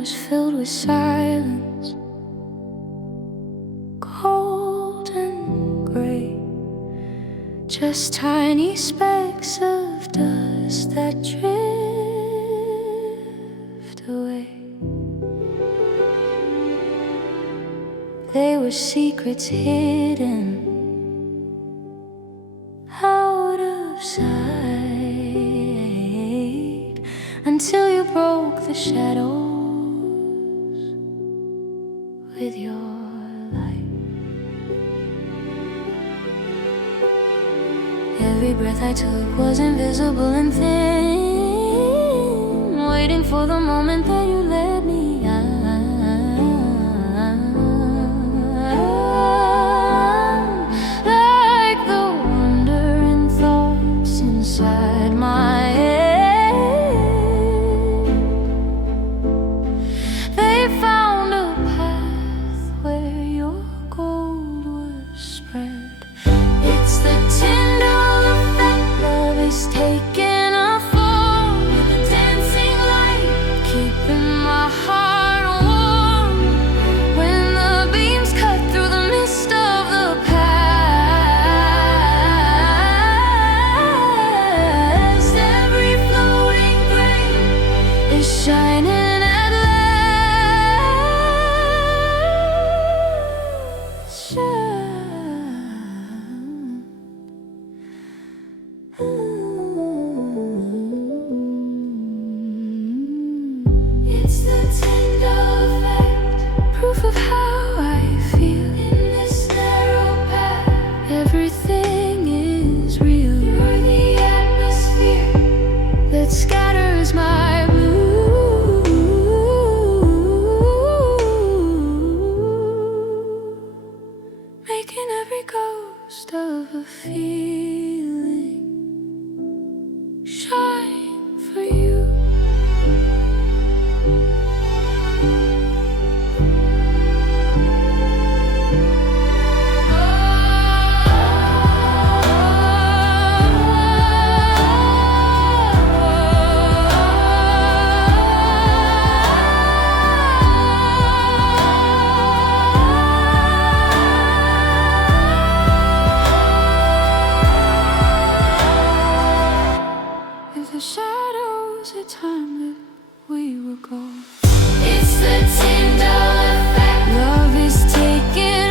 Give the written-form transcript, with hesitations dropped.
was filled with silence, cold and gray, just tiny specks of dust that drift away. They were secrets hidden out of sight, until you broke the shadows with your light. Every breath I took was invisible and thin, waiting for the moment that you let me out. Like the wandering thoughts inside my head, they found a path where your gold was spread. It's the Tyndall effect. Love is taking a form with a dancing light, keeping my heart warm when the beams cut through the mist of the past. Every floating grain is shining at last. It's the Tyndall effect, proof of how I feel in this narrow path. Everything is real. You're the atmosphere that scatters my blue, making every ghost of a feeling shine for you. If the shadows had time that we were gone. It's the Tyndall effect. Love is taking